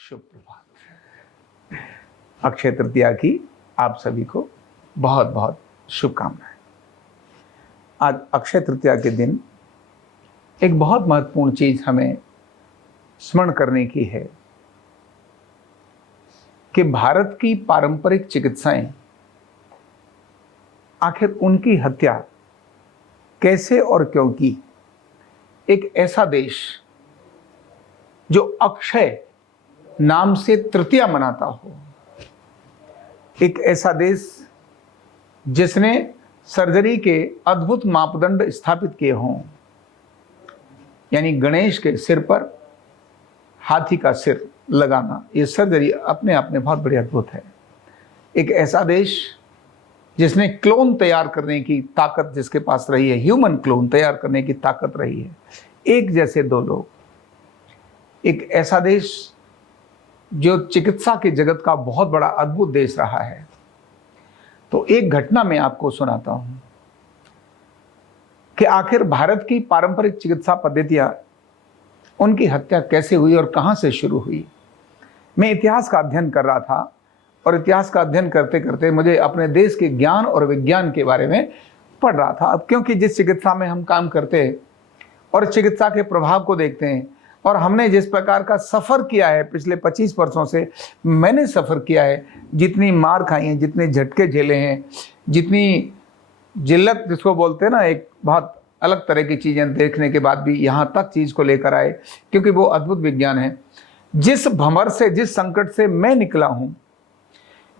शुभ प्रभात। अक्षय तृतीया की आप सभी को बहुत बहुत शुभकामनाएं। आज अक्षय तृतीया के दिन एक बहुत महत्वपूर्ण चीज हमें स्मरण करने की है कि भारत की पारंपरिक चिकित्साएं आखिर उनकी हत्या कैसे और क्यों की। एक ऐसा देश जो अक्षय नाम से तृतीया मनाता हो, एक ऐसा देश जिसने सर्जरी के अद्भुत मापदंड स्थापित किए हों, यानी गणेश के सिर पर हाथी का सिर लगाना, ये सर्जरी अपने आप में बहुत बड़ी अद्भुत है। एक ऐसा देश जिसने क्लोन तैयार करने की ताकत जिसके पास रही है, ह्यूमन क्लोन तैयार करने की ताकत रही है, एक जैसे दो लोग। एक ऐसा देश जो चिकित्सा के जगत का बहुत बड़ा अद्भुत देश रहा है। तो एक घटना मैं आपको सुनाता हूं कि आखिर भारत की पारंपरिक चिकित्सा पद्धतियां, उनकी हत्या कैसे हुई और कहां से शुरू हुई। मैं इतिहास का अध्ययन कर रहा था और इतिहास का अध्ययन करते करते मुझे अपने देश के ज्ञान और विज्ञान के बारे में पढ़ रहा था। अब क्योंकि जिस चिकित्सा में हम काम करते हैं और चिकित्सा के प्रभाव को देखते हैं और हमने जिस प्रकार का सफ़र किया है पिछले 25 वर्षों से, मैंने सफ़र किया है, जितनी मार खाई है, जितने झटके झेले हैं, जितनी जिल्लत जिसको बोलते हैं ना, एक बहुत अलग तरह की चीज़ें देखने के बाद भी यहाँ तक चीज़ को लेकर आए, क्योंकि वो अद्भुत विज्ञान है। जिस भंवर से, जिस संकट से मैं निकला हूँ,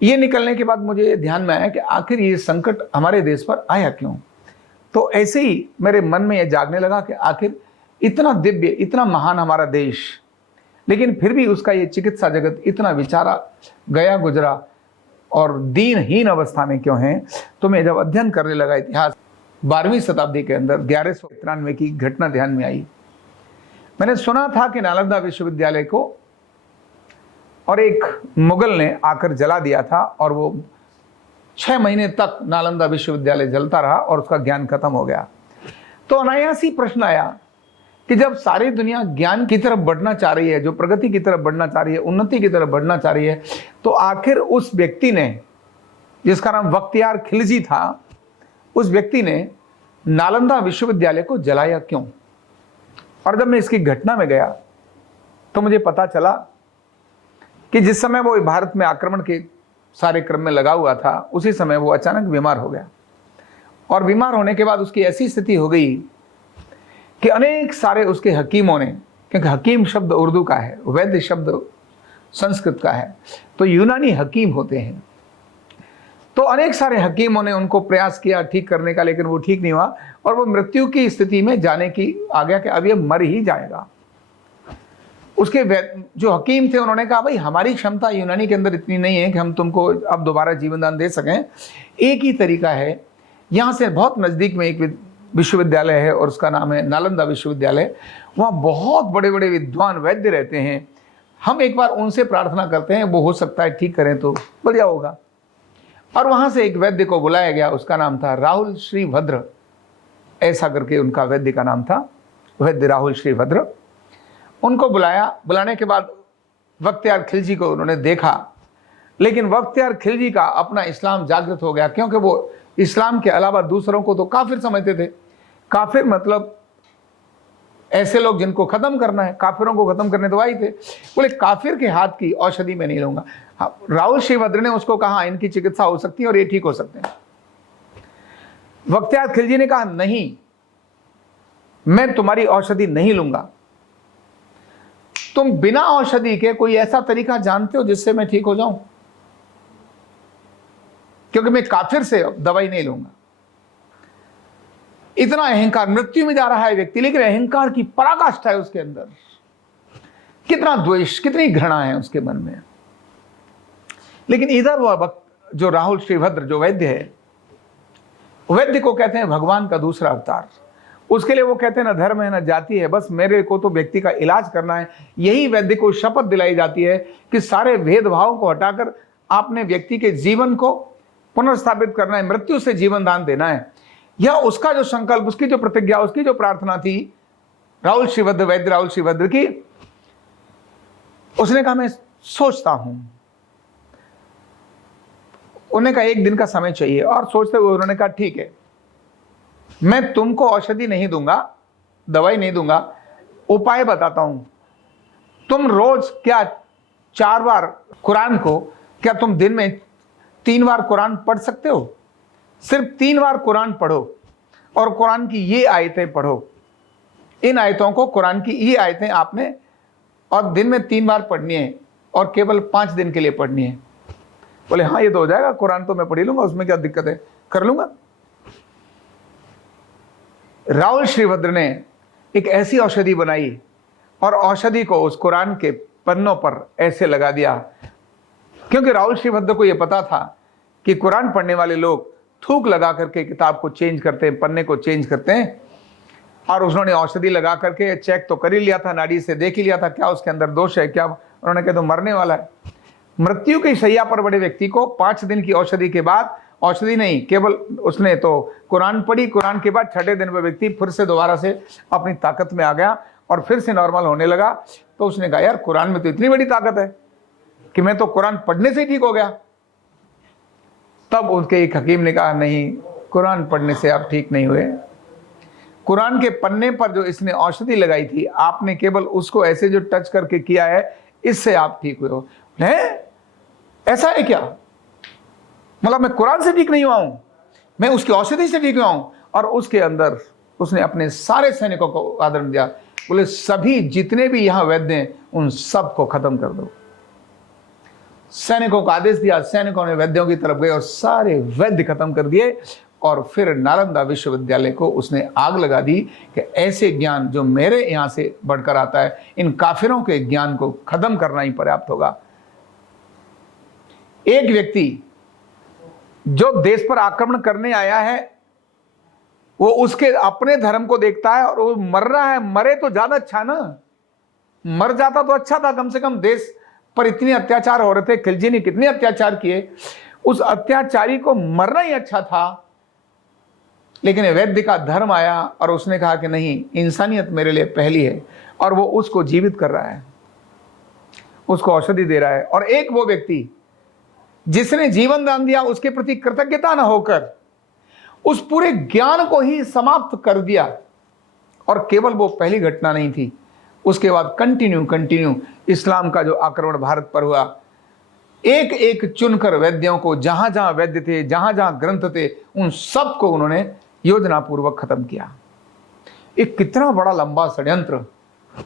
ये निकलने के बाद मुझे ध्यान में आया कि आखिर ये संकट हमारे देश पर आया क्यों। तो ऐसे ही मेरे मन में यह जागने लगा कि आखिर इतना दिव्य, इतना महान हमारा देश, लेकिन फिर भी उसका ये चिकित्सा जगत इतना बेचारा गया गुजरा और दीनहीन अवस्था में क्यों है। तो मैं जब अध्ययन करने लगा इतिहास, 12वीं शताब्दी के अंदर 1193 की घटना ध्यान में आई। मैंने सुना था कि नालंदा विश्वविद्यालय को और एक मुगल ने आकर जला दिया था और वो 6 महीने तक नालंदा विश्वविद्यालय जलता रहा और उसका ज्ञान खत्म हो गया। तो अनायास ही प्रश्न आया कि जब सारी दुनिया ज्ञान की तरफ बढ़ना चाह रही है, जो प्रगति की तरफ बढ़ना चाह रही है, उन्नति की तरफ बढ़ना चाह रही है, तो आखिर उस व्यक्ति ने, जिसका नाम बख्तियार खिलजी था, उस व्यक्ति ने नालंदा विश्वविद्यालय को जलाया क्यों। और जब मैं इसकी घटना में गया तो मुझे पता चला कि जिस समय वो भारत में आक्रमण के सारे क्रम में लगा हुआ था, उसी समय वो अचानक बीमार हो गया। और बीमार होने के बाद उसकी ऐसी स्थिति हो गई कि अनेक सारे उसके हकीमों ने, क्योंकि हकीम शब्द उर्दू का है, वैद्य शब्द संस्कृत का है, तो यूनानी हकीम होते हैं। तो अनेक सारे हकीमों ने उनको प्रयास किया ठीक करने का, लेकिन वो ठीक नहीं हुआ और वो मृत्यु की स्थिति में जाने की आ गया कि अब ये मर ही जाएगा। उसके जो हकीम थे उन्होंने कहा, भाई हमारी क्षमता यूनानी के अंदर इतनी नहीं है कि हम तुमको अब दोबारा जीवन दान दे सकें। एक ही तरीका है, यहाँ से बहुत नज़दीक में एक विश्वविद्यालय है और उसका नाम है नालंदा विश्वविद्यालय। वहाँ बहुत बड़े बड़े विद्वान वैद्य रहते हैं, हम एक बार उनसे प्रार्थना करते हैं, वो हो सकता है ठीक करें तो बढ़िया होगा। और वहाँ से एक वैद्य को बुलाया गया, उसका नाम था राहुल श्रीभद्र, ऐसा करके उनका वैद्य का नाम था, वैद्य राहुल श्रीभद्र। उनको बुलाया, बुलाने के बाद बख्तियार खिलजी को उन्होंने देखा, लेकिन बख्तियार खिलजी का अपना इस्लाम जागृत हो गया, क्योंकि वो इस्लाम के अलावा दूसरों को तो काफिर समझते थे। काफिर मतलब ऐसे लोग जिनको खत्म करना है, काफिरों को खत्म करने तो आई थे। बोले काफिर के हाथ की औषधि मैं नहीं लूंगा। राहुल श्रीभद्र ने उसको कहा इनकी चिकित्सा हो सकती है और ये ठीक हो सकते हैं। बख्तियार खिलजी ने कहा नहीं, मैं तुम्हारी औषधि नहीं लूंगा। तुम बिना औषधि के कोई ऐसा तरीका जानते हो जिससे मैं ठीक हो जाऊं? क्योंकि मैं काफिर से दवाई नहीं लूंगा। इतना अहंकार, मृत्यु में जा रहा है व्यक्ति, लेकिन अहंकार की पराकाष्ठा है उसके अंदर। कितना द्वेष, कितनी घृणा है उसके मन में। लेकिन इधर वह जो राहुल श्रीभद्र जो वैद्य है, वैद्य को कहते हैं भगवान का दूसरा अवतार। उसके लिए वो कहते हैं ना धर्म है ना जाति है, बस मेरे को तो व्यक्ति का इलाज करना है। यही वैद्य को शपथ दिलाई जाती है कि सारे भेदभाव को हटाकर आपने व्यक्ति के जीवन को पुनर्स्थापित करना है, मृत्यु से जीवन दान देना है। यह उसका जो संकल्प, उसकी जो प्रतिज्ञा, उसकी जो प्रार्थना थी राहुल श्रीभद्र, वैद्य राहुल श्रीभद्र की, उसने कहा मैं सोचता हूं। उन्होंने कहा 1 दिन का समय चाहिए, और सोचते हुए उन्होंने कहा ठीक है, मैं तुमको औषधि नहीं दूंगा, दवाई नहीं दूंगा, उपाय बताता हूं। तुम रोज क्या 4 बार कुरान को, क्या तुम दिन में 3 बार कुरान पढ़ सकते हो? सिर्फ 3 बार कुरान पढ़ो और कुरान की ये आयतें पढ़ो। इन आयतों को, कुरान की ये आयतें आपने और दिन में 3 बार पढ़नी है और केवल 5 दिन के लिए पढ़नी है। बोले हाँ ये तो हो जाएगा, कुरान तो मैं पढ़ ही लूंगा, उसमें क्या दिक्कत है, कर लूंगा। राहुल श्रीभद्र ने एक ऐसी औषधि बनाई और औषधि को उस कुरान के पन्नों पर ऐसे लगा दिया, क्योंकि राहुल श्रीभद्र को यह पता था कि कुरान पढ़ने वाले लोग थूक लगा करके किताब को चेंज करते हैं, पन्ने को चेंज करते हैं। और उन्होंने औषधि लगा करके चेक तो कर ही लिया था, नाड़ी से देख ही लिया था क्या उसके अंदर दोष है क्या। उन्होंने कहा तो मरने वाला है। मृत्यु की शैया पर बड़े व्यक्ति को 5 दिन की औषधि के बाद, औषधि नहीं केवल उसने तो कुरान पढ़ी, कुरान के बाद 6ठे दिन में व्यक्ति फिर से दोबारा से अपनी ताकत में आ गया और फिर से नॉर्मल होने लगा। तो उसने कहा यार कुरान में तो इतनी बड़ी ताकत है कि मैं तो कुरान पढ़ने से ही ठीक हो गया। तब उसके एक हकीम ने कहा नहीं, कुरान पढ़ने से आप ठीक नहीं हुए। कुरान के पन्ने पर जो इसने औषधि लगाई थी, आपने केवल उसको ऐसे जो टच करके किया है, इससे आप ठीक हुए हो। ऐसा है क्या? मतलब मैं कुरान से ठीक नहीं हुआ हूं, मैं उसकी औषधि से ठीक हुआ हूं। और उसके अंदर उसने अपने सारे सैनिकों को आदरण दिया। बोले सभी जितने भी यहां वैद्य हैं उन सब को खत्म कर दो। सैनिकों को आदेश दिया, सैनिकों ने वैद्यों की तरफ गए और सारे वैद्य खत्म कर दिए। और फिर नालंदा विश्वविद्यालय को उसने आग लगा दी कि ऐसे ज्ञान जो मेरे यहां से बढ़कर आता है, इन काफिरों के ज्ञान को खत्म करना ही पर्याप्त होगा। एक व्यक्ति जो देश पर आक्रमण करने आया है, वो उसके अपने धर्म को देखता है और वो मर रहा है। मरे तो ज्यादा अच्छा ना, मर जाता तो अच्छा था, कम से कम देश पर इतने अत्याचार हो रहे थे, खिलजी ने कितने अत्याचार किए, उस अत्याचारी को मरना ही अच्छा था। लेकिन वैद्य का धर्म आया और उसने कहा कि नहीं, इंसानियत मेरे लिए पहली है, और वो उसको जीवित कर रहा है, उसको औषधि दे रहा है। और एक वो व्यक्ति जिसने जीवन दान दिया, उसके प्रति कृतज्ञता न होकर उस पूरे ज्ञान को ही समाप्त कर दिया। और केवल वो पहली घटना नहीं थी, उसके बाद कंटिन्यू इस्लाम का जो आक्रमण भारत पर हुआ, एक एक चुनकर वैद्यों को, जहां जहां वैद्य थे, जहां जहां ग्रंथ थे, उन सब को उन्होंने योजना पूर्वक खत्म किया। एक कितना बड़ा लंबा षड्यंत्र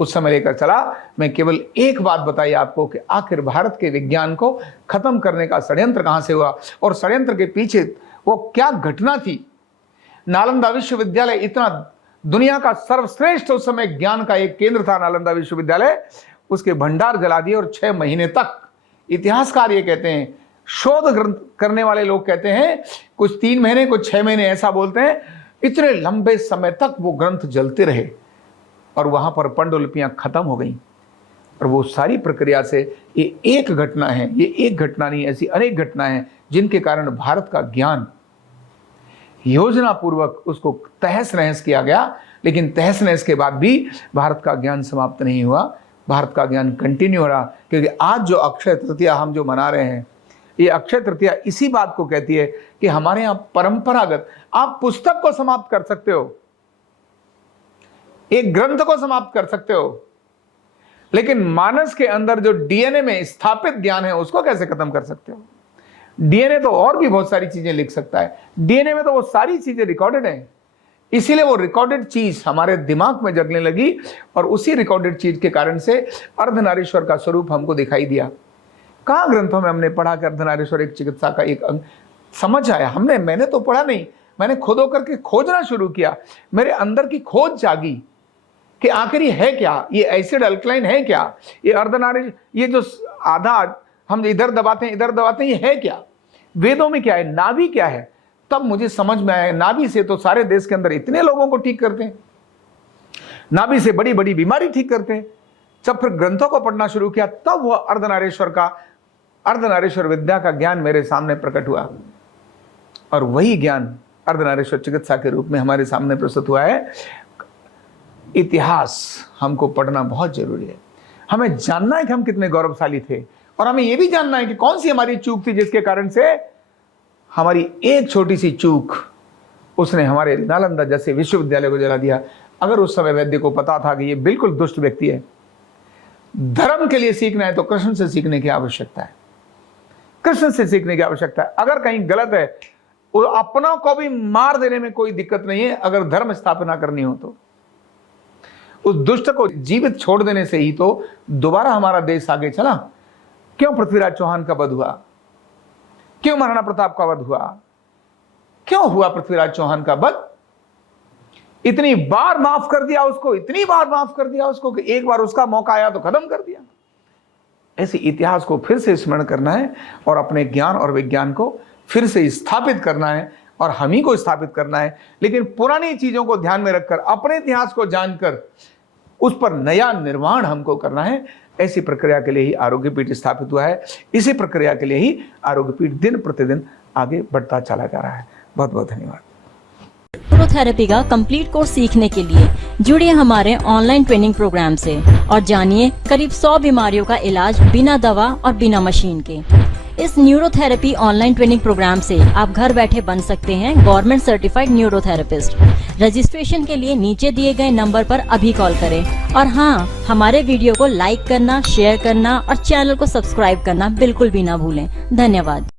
उस समय लेकर चला। मैं केवल एक बात बताई आपको कि आखिर भारत के विज्ञान को खत्म करने का षड्यंत्र कहां से हुआ और षड्यंत्र के पीछे वो क्या घटना थी। नालंदा विश्वविद्यालय इतना दुनिया का सर्वश्रेष्ठ उस समय ज्ञान का एक केंद्र था नालंदा विश्वविद्यालय, उसके भंडार जला दिए। और 6 महीने तक, इतिहासकार ये कहते हैं, शोध ग्रंथ करने वाले लोग कहते हैं, कुछ 3 महीने कुछ 6 महीने ऐसा बोलते हैं, इतने लंबे समय तक वो ग्रंथ जलते रहे और वहां पर पांडुलिपियां खत्म हो गई। और वो सारी प्रक्रिया से ये एक घटना है, ये एक घटना नहीं, ऐसी अनेक घटनाएं हैं जिनके कारण भारत का ज्ञान योजना पूर्वक उसको तहस नहस किया गया। लेकिन तहस नहस के बाद भी भारत का ज्ञान समाप्त नहीं हुआ, भारत का ज्ञान कंटिन्यू हो रहा। क्योंकि आज जो अक्षय तृतीया हम जो मना रहे हैं, ये अक्षय तृतीया इसी बात को कहती है कि हमारे यहां परंपरागत, आप पुस्तक को समाप्त कर सकते हो, एक ग्रंथ को समाप्त कर सकते हो, लेकिन मानस के अंदर जो डीएनए में स्थापित ज्ञान है उसको कैसे खत्म कर सकते हो? डीएनए तो और भी बहुत सारी चीजें लिख सकता है, डीएनए में तो वो सारी चीजें रिकॉर्डेड हैं। इसीलिए वो रिकॉर्डेड चीज हमारे दिमाग में जगने लगी और उसी रिकॉर्डेड चीज के कारण से अर्धनारीश्वर का स्वरूप हमको दिखाई दिया। कहां ग्रंथों में हमने पढ़ा कि अर्धनारीश्वर एक चिकित्सा का एक अंग? समझ आया मैंने तो पढ़ा नहीं, मैंने खुद होकर के खोजना शुरू किया, मेरे अंदर की खोज जागी कि आखिर ये है क्या, ये एसिड अल्कलाइन है क्या, ये अर्धनारी, ये जो आधा हम इधर दबाते हैं, ये है क्या, वेदों में क्या है, नाभि क्या है। तब मुझे समझ में आया, नाभि से तो सारे देश के अंदर इतने लोगों को ठीक करते हैं, नाभि से बड़ी बड़ी बीमारी ठीक करते हैं। जब फिर ग्रंथों को पढ़ना शुरू किया, तब वह अर्धनारीश्वर विद्या का ज्ञान मेरे सामने प्रकट हुआ। और वही ज्ञान अर्धनारीश्वर चिकित्सा के रूप में हमारे सामने प्रस्तुत हुआ है। इतिहास हमको पढ़ना बहुत जरूरी है। हमें जानना है कि हम कितने गौरवशाली थे, और हमें यह भी जानना है कि कौन सी हमारी चूक थी जिसके कारण से हमारी एक छोटी सी चूक उसने हमारे नालंदा जैसे विश्वविद्यालय को जला दिया। अगर उस समय वैद्य को पता था कि ये बिल्कुल दुष्ट व्यक्ति है, धर्म के लिए सीखना है तो कृष्ण से सीखने की आवश्यकता है, कृष्ण से सीखने की आवश्यकता है। अगर कहीं गलत है, अपनों को भी मार देने में कोई दिक्कत नहीं है, अगर धर्म स्थापना करनी हो तो। उस दुष्ट को जीवित छोड़ देने से ही तो दोबारा हमारा देश आगे चला। क्यों पृथ्वीराज चौहान का वध हुआ, क्यों महाराणा प्रताप का वध हुआ, क्यों हुआ पृथ्वीराज चौहान का वध? इतनी बार माफ कर दिया उसको, इतनी बार माफ कर दिया उसको कि एक बार उसका मौका आया तो खत्म कर दिया। ऐसे इतिहास को फिर से स्मरण करना है और अपने ज्ञान और विज्ञान को फिर से स्थापित करना है, और हम ही को स्थापित करना है। लेकिन पुरानी चीजों को ध्यान में रखकर, अपने इतिहास को जानकर उस पर नया निर्माण हमको करना है। ऐसी प्रक्रिया के लिए ही आरोग्य पीठ स्थापित हुआ है। इसी प्रक्रिया के लिए ही आरोग्य पीठ दिन प्रतिदिन आगे बढ़ता चला जा रहा है। बहुत बहुत धन्यवाद। न्यूरोथेरेपी का कंप्लीट कोर्स सीखने के लिए जुड़िए हमारे ऑनलाइन ट्रेनिंग प्रोग्राम से और जानिए करीब 100 बीमारियों का इलाज बिना दवा और बिना मशीन के। इस न्यूरोथेरेपी ऑनलाइन ट्रेनिंग प्रोग्राम से आप घर बैठे बन सकते हैं गवर्नमेंट सर्टिफाइड न्यूरोथेरेपिस्ट। रजिस्ट्रेशन के लिए नीचे दिए गए नंबर पर अभी कॉल करें। और हाँ, हमारे वीडियो को लाइक करना, शेयर करना और चैनल को सब्सक्राइब करना बिल्कुल भी ना भूलें। धन्यवाद।